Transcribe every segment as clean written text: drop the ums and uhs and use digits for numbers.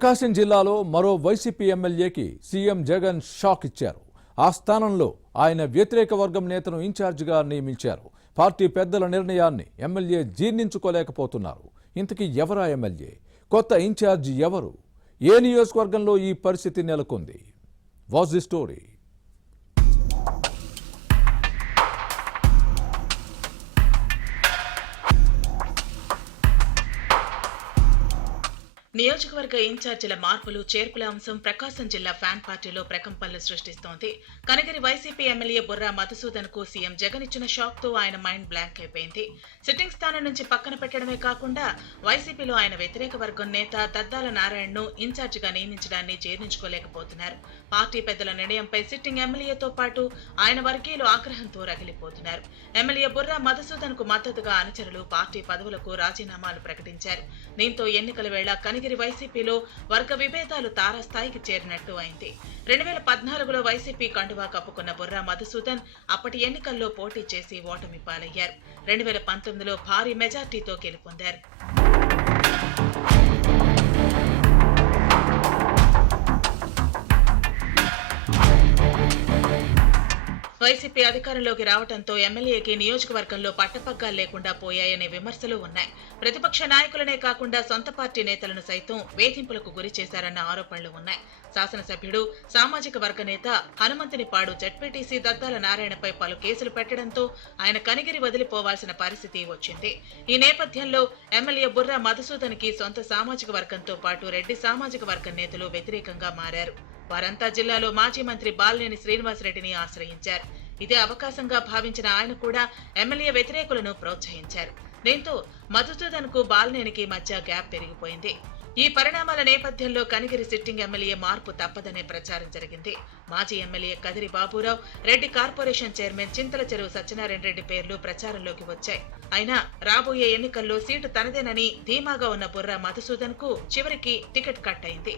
ప్రకాశం జిల్లాలో మరో వైసీపీ ఎమ్మెల్యేకి సీఎం జగన్ షాక్ ఇచ్చారు. ఆ స్థానంలో ఆయన వ్యతిరేక వర్గం నేతను ఇన్ఛార్జిగా నియమించారు. పార్టీ పెద్దల నిర్ణయాన్ని ఎమ్మెల్యే జీర్ణించుకోలేకపోతున్నారు. ఇంతకీ ఎవరా ఎమ్మెల్యే? కొత్త ఇన్ఛార్జి ఎవరు? ఏ నియోజకవర్గంలో ఈ పరిస్థితి నెలకొంది? Watch the story. నియోజకవర్గ ఇన్ఛార్జీల మార్పులు చేర్పుల అంశం ప్రకాశం జిల్లా ఫ్యాన్ పార్టీలో ప్రకంపనలు సృష్టిస్తోంది. కనగిరి వైసీపీ ఎమ్మెల్యే బుర్రా మధుసూదన్ కు సీఎం జగన్ ఇచ్చిన షాక్ తో ఆయన మైండ్ బ్లాంక్ అయిపోయింది. సిట్టింగ్ స్థానం నుంచి పక్కన పెట్టడమే కాకుండా వైసీపీలో ఆయన వ్యతిరేక వర్గం నేత దద్దాల నారాయణను ఇన్ఛార్జిగా నియమించడాన్ని జీర్ణించుకోలేకపోతున్నారు. పార్టీ పెద్దల నిర్ణయంపై సిట్టింగ్ ఎమ్మెల్యేతో పాటు ఆయన వర్గీయులు ఆగ్రహంతో రగిలిపోతున్నారు. ఎమ్మెల్యే బుర్రా మధుసూదన్ కు మద్దతుగా అనుచరులు పార్టీ పదవులకు రాజీనామాలు ప్రకటించారు. దీంతో ఎన్నికల వేళ కనగిరి వైసీపీలో వర్గ విభేదాలు తారాస్థాయికి చేరినట్టు అయింది. 2014లో వైసీపీ కండువా కప్పుకున్న బుర్రా మధుసూదన్ అప్పటి ఎన్నికల్లో పోటీ చేసి ఓటమి పాలయ్యారు. 2019లో భారీ మెజార్టీతో గెలుపొందారు. వైసీపీ అధికారంలోకి రావడంతో ఎమ్మెల్యేకి నియోజకవర్గంలో పట్టపగ్గాలు లేకుండా పోయాయనే విమర్శలు ఉన్నాయి. ప్రతిపక్ష నాయకులనే కాకుండా సొంత పార్టీ నేతలను సైతం వేధింపులకు గురి చేశారన్న ఆరోపణలు ఉన్నాయి. శాసనసభ్యుడు సామాజిక వర్గ నేత హనుమంతునిపాడు జడ్పీటీసీ దద్దాల నారాయణపై పలు కేసులు పెట్టడంతో ఆయన కనిగిరి వదిలిపోవాల్సిన పరిస్థితి వచ్చింది. ఈ నేపథ్యంలో ఎమ్మెల్యే బుర్రా మధుసూదన్ కి సొంత సామాజిక వర్గంతో పాటు రెడ్డి సామాజిక వర్గం నేతలు వ్యతిరేకంగా మారారు. వారంతా జిల్లాలో మాజీ మంత్రి బాలినేని శ్రీనివాసరెడ్డిని ఆశ్రయించారు. ఇదే అవకాశంగా భావించిన ఆయన కూడా ఎమ్మెల్యే వ్యతిరేకులను ప్రోత్సహించారు. దీంతో మధుసూదన్ కు బాలినేనికి మధ్య గ్యాప్ పెరిగిపోయింది. ఈ పరిణామాల నేపథ్యంలో కనిగిరి సిట్టింగ్ ఎమ్మెల్యే మార్పు తప్పదనే ప్రచారం జరిగింది. మాజీ MLA Kadiri Baburao, Reddy corporation chairman Chintala Cheruvu Satyanarayana Reddy పేర్లు ప్రచారంలోకి వచ్చాయి. అయినా రాబోయే ఎన్నికల్లో సీటు తనదేనని ధీమాగా ఉన్న బుర్రా మధుసూదన్ కు చివరికి టికెట్ కట్ అయింది.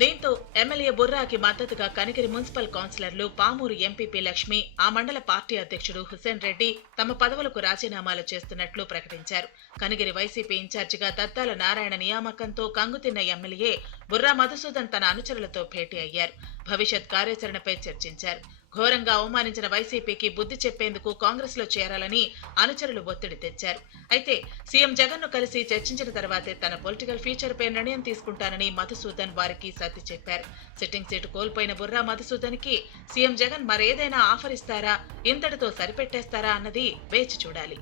దీంతో ఎమ్మెల్యే బుర్రాకి మద్దతుగా కనిగిరి మున్సిపల్ కౌన్సిలర్లు పామూరు ఎంపీపీ లక్ష్మి, ఆ మండల పార్టీ అధ్యక్షుడు హుసేన్ రెడ్డి తమ పదవులకు రాజీనామాలు చేస్తున్నట్లు ప్రకటించారు. కనిగిరి వైసీపీ ఇన్ఛార్జిగా దద్దాల నారాయణ నియామకంతో కంగుతిన్న ఎమ్మెల్యే బుర్రా మధుసూదన్ తన అనుచరులతో భేటీ అయ్యారు. భవిష్యత్ కార్యాచరణపై చర్చించారు. ఘోరంగా అవమానించిన వైసీపీకి బుద్ధి చెప్పేందుకు కాంగ్రెస్ లో చేరాలని అనుచరులు ఒత్తిడి తెచ్చారు. అయితే సీఎం జగన్ ను కలిసి చర్చించిన తర్వాతే తన పొలిటికల్ ఫ్యూచర్ పై నిర్ణయం తీసుకుంటానని మధుసూదన్ వారికి సర్ది చెప్పారు. సిట్టింగ్ సీటు కోల్పోయిన బుర్రా మధుసూదన్ కి సీఎం జగన్ మరేదైనా ఆఫర్ ఇస్తారా, ఇంతటితో సరిపెట్టేస్తారా అన్నది వేచి చూడాలి.